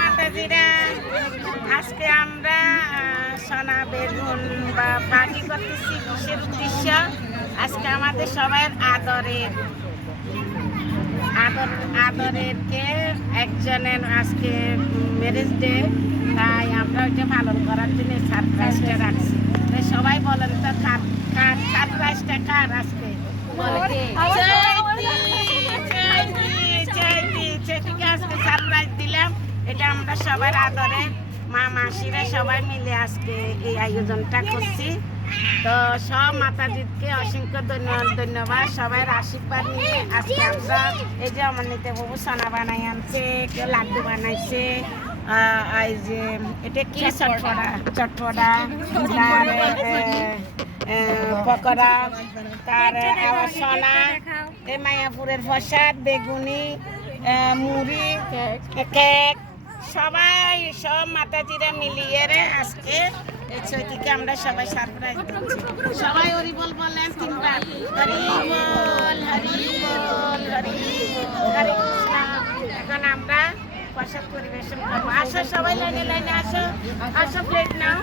মাতাজিরা, আজকে আমরা সোনা বেগুন বা পার্টি করতেছি কিসের উদ্দেশ্য। আজকে আমাদের সবার আদরের কে একজনের আজকে ম্যারেজ ডে, তাই আমরা ওইটা পালন করার জন্য সারপ্রাইজটা রাখছি। সবাই বলেন তো কার কার সারপ্রাইজটা কার আজকে চৈতিকে আজকে সারপ্রাইজ দিলাম। এটা আমরা সবার আদরে মা মাসিরা সবাই মিলে আজকে এই আয়োজনটা করছি। তো সব মাতাজিকে অসংখ্য ধন্যবাদ, সবাই আশীর্বাদ নিয়ে আজকে আমরা এই যে আমার নিতে বাবু সোনা বানাই আনছে, কেউ লাড্ডু বানাইছে, এই যে এটা কি চটপটা তার পকোড়া, তার সোনা, এই মায়াপুরের প্রসাদ, বেগুনি, মুড়ি, কেক, সবাই সব মাতাজিরা মিলিয়ে আজকে এই চৈতিকে আমরা সবাই সারপ্রাইজ দিচ্ছি। সবাই হরিবল বলেন তিনবার, হরিবল হরিবল হরিবল হরে কৃষ্ণ। এখন আমরা প্রসাদ পরিবেশন করবো। আসো সবাই লাইনে লাইনে আসো, আসো প্লেট নাও।